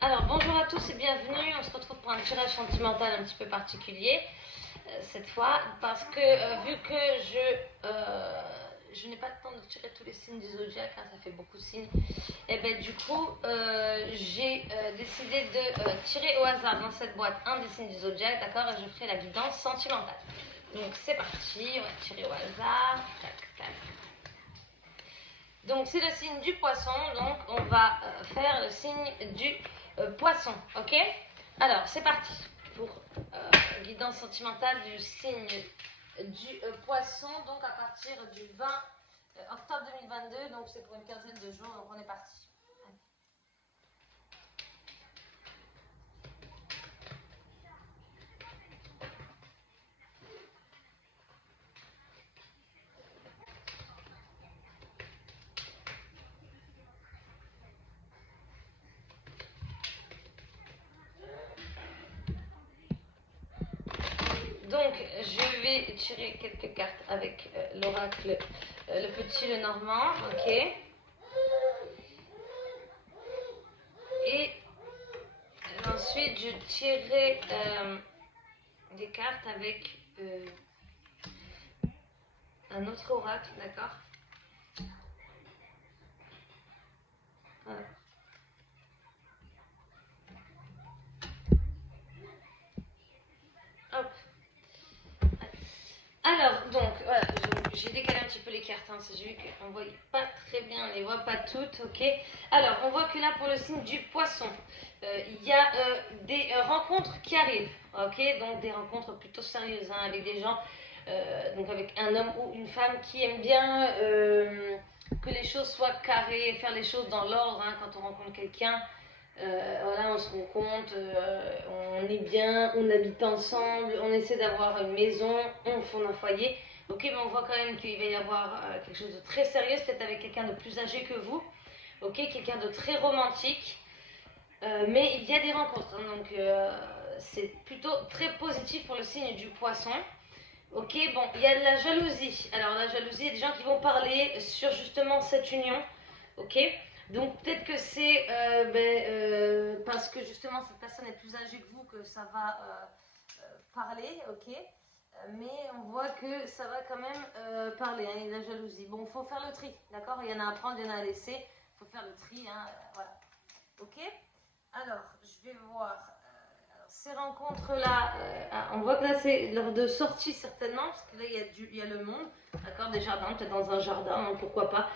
Alors bonjour à tous et bienvenue, on se retrouve pour un tirage sentimental un petit peu particulier cette fois parce que vu que je n'ai pas le temps de tirer tous les signes du zodiaque, hein, ça fait beaucoup de signes, et ben du coup j'ai décidé de tirer au hasard dans cette boîte un des signes du zodiaque, d'accord, et je ferai la guidance sentimentale. Donc c'est parti, on va tirer au hasard, tac tac. Donc c'est le signe du poisson, donc on va faire le signe du poisson, ok. Alors c'est parti pour guidance sentimentale du signe du poisson, donc à partir du 20 octobre 2022, donc c'est pour une quinzaine de jours, donc on est parti. Donc je vais tirer quelques cartes avec l'oracle, le petit, le normand, ok. Et ensuite je tirerai des cartes avec un autre oracle, d'accord. Voilà. Hop. Alors, donc, voilà, j'ai décalé un petit peu les cartes, hein, j'ai vu qu'on ne voyait pas très bien, on ne les voit pas toutes, ok. Alors, on voit que là, pour le signe du poisson, il y a des rencontres qui arrivent, ok, donc des rencontres plutôt sérieuses, hein, avec des gens, donc avec un homme ou une femme qui aime bien que les choses soient carrées, faire les choses dans l'ordre, hein, quand on rencontre quelqu'un. Voilà, on se rend compte, on est bien, on habite ensemble, on essaie d'avoir une maison, on fonde un foyer. Ok, mais on voit quand même qu'il va y avoir quelque chose de très sérieux, peut-être avec quelqu'un de plus âgé que vous. Ok, quelqu'un de très romantique. Mais il y a des rencontres, hein, donc c'est plutôt très positif pour le signe du poisson. Ok, bon, il y a de la jalousie. Alors la jalousie, il y a des gens qui vont parler sur justement cette union. Ok, donc peut-être que c'est parce que justement cette personne est plus âgée que vous que ça va parler, ok. Mais on voit que ça va quand même parler, hein, il y a de la jalousie. Bon, il faut faire le tri, d'accord. Il y en a à prendre, il y en a à laisser. Il faut faire le tri, hein, voilà. Ok. Alors, je vais voir. Ces rencontres-là, on voit que là c'est lors de sortie certainement, parce que là il y a le monde, d'accord, des jardins, peut-être dans un jardin, hein, pourquoi pas.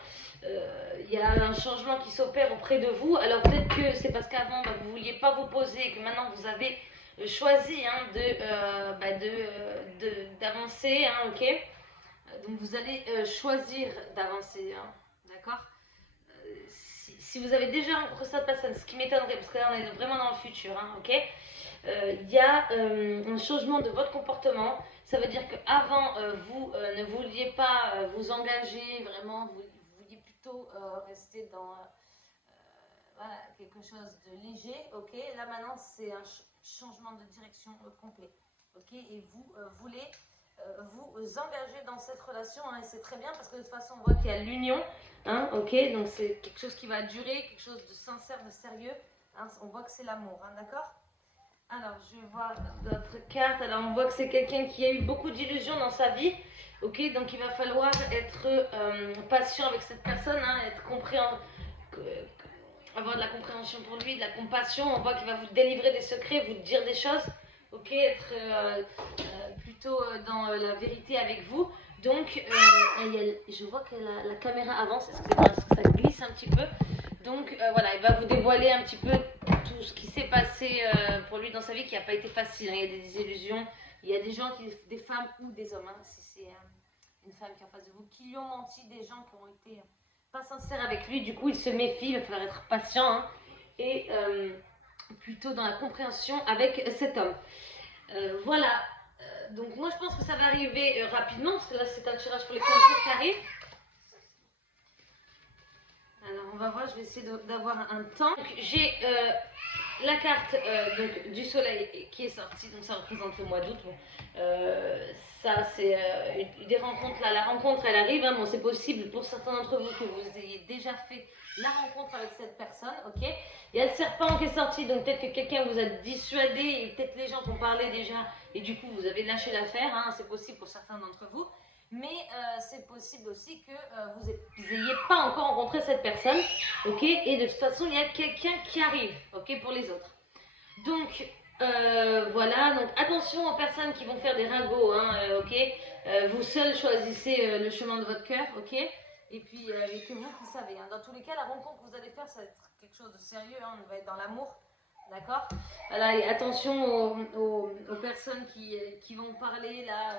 Il y a un changement qui s'opère auprès de vous. Alors peut-être que c'est parce qu'avant vous ne vouliez pas vous poser et que maintenant vous avez choisi, hein, d'avancer, hein, ok. Donc vous allez choisir d'avancer, hein, d'accord. Si vous avez déjà rencontré cette personne, ce qui m'étonnerait, parce que là on est vraiment dans le futur, hein, ok. Il y a un changement de votre comportement. Ça veut dire qu'avant, vous ne vouliez pas vous engager vraiment, vous vouliez plutôt rester dans voilà, quelque chose de léger. Ok, là maintenant, c'est un changement de direction complet. Ok, et vous voulez vous engager dans cette relation, hein, et c'est très bien parce que de toute façon, on voit qu'il y a l'union. Hein, ok, donc c'est quelque chose qui va durer, quelque chose de sincère, de sérieux. Hein, on voit que c'est l'amour, hein, d'accord. Alors, je vais voir d'autres cartes. Alors, on voit que c'est quelqu'un qui a eu beaucoup d'illusions dans sa vie. Ok, donc il va falloir être patient avec cette personne, hein, être compréhensif, avoir de la compréhension pour lui, de la compassion. On voit qu'il va vous délivrer des secrets, vous dire des choses. Ok, être plutôt dans la vérité avec vous. Donc, je vois que la caméra avance, excusez-moi, parce que ça glisse un petit peu. Donc voilà, il va vous dévoiler un petit peu tout ce qui s'est passé pour lui dans sa vie qui n'a pas été facile, hein. Il y a des désillusions, il y a des gens, des femmes ou des hommes, hein, si c'est une femme qui est en face de vous, qui lui ont menti, des gens qui ont été pas sincères avec lui. Du coup, il se méfie, il va falloir être patient, hein, et plutôt dans la compréhension avec cet homme. Voilà. Donc moi je pense que ça va arriver rapidement parce que là c'est un tirage pour les 15 jours qui arrivent. Alors on va voir, je vais essayer d'avoir un temps. J'ai la carte donc, du soleil qui est sortie, donc ça représente le mois d'août. Bon, ça, c'est des rencontres là. La rencontre, elle arrive. Hein, bon, c'est possible pour certains d'entre vous que vous ayez déjà fait la rencontre avec cette personne, ok. Il y a le serpent qui est sorti, donc peut-être que quelqu'un vous a dissuadé, et peut-être les gens t'ont parlé déjà, et du coup vous avez lâché l'affaire. Hein, c'est possible pour certains d'entre vous. Mais c'est possible aussi que vous n'ayez pas encore rencontré cette personne, ok. Et de toute façon, il y a quelqu'un qui arrive, ok, pour les autres. Donc, voilà, donc attention aux personnes qui vont faire des ragots, hein, ok. Vous seul choisissez le chemin de votre cœur, ok. Et puis, que vous qui savez. Hein. Dans tous les cas, la rencontre que vous allez faire, ça va être quelque chose de sérieux, hein, on va être dans l'amour, d'accord. Voilà, et attention aux personnes qui vont parler là.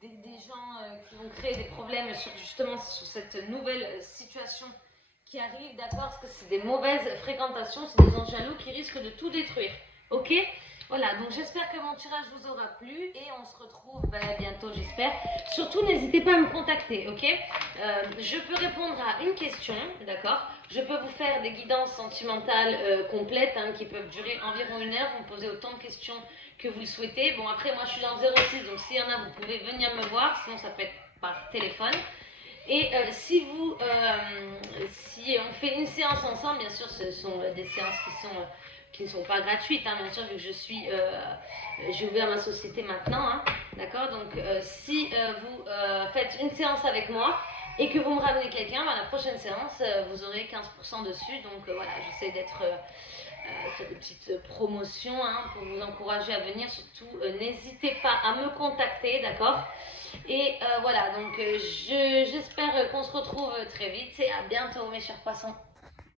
Des gens qui vont créer des problèmes justement sur cette nouvelle situation qui arrive, d'accord. Parce que c'est des mauvaises fréquentations, c'est des gens jaloux qui risquent de tout détruire. Ok. Voilà, donc j'espère que mon tirage vous aura plu et on se retrouve bientôt, j'espère. Surtout, n'hésitez pas à me contacter, ok. Je peux répondre à une question, d'accord. Je peux vous faire des guidances sentimentales complètes hein, qui peuvent durer environ 1 heure. Vous me posez autant de questions que vous le souhaitez. Bon, après, moi, je suis dans le 06, donc s'il y en a, vous pouvez venir me voir. Sinon, ça peut être par téléphone. Et si on fait une séance ensemble, bien sûr, ce sont des séances qui ne sont pas gratuites, hein, bien sûr, vu que j'ai ouvert ma société maintenant, hein, d'accord. Donc, si vous faites une séance avec moi et que vous me ramenez quelqu'un, la prochaine séance, vous aurez 15% dessus. Donc, voilà, j'essaie d'être faire des petites promotions hein, pour vous encourager à venir. Surtout, n'hésitez pas à me contacter, d'accord. Et voilà, donc j'espère qu'on se retrouve très vite et à bientôt mes chers poissons.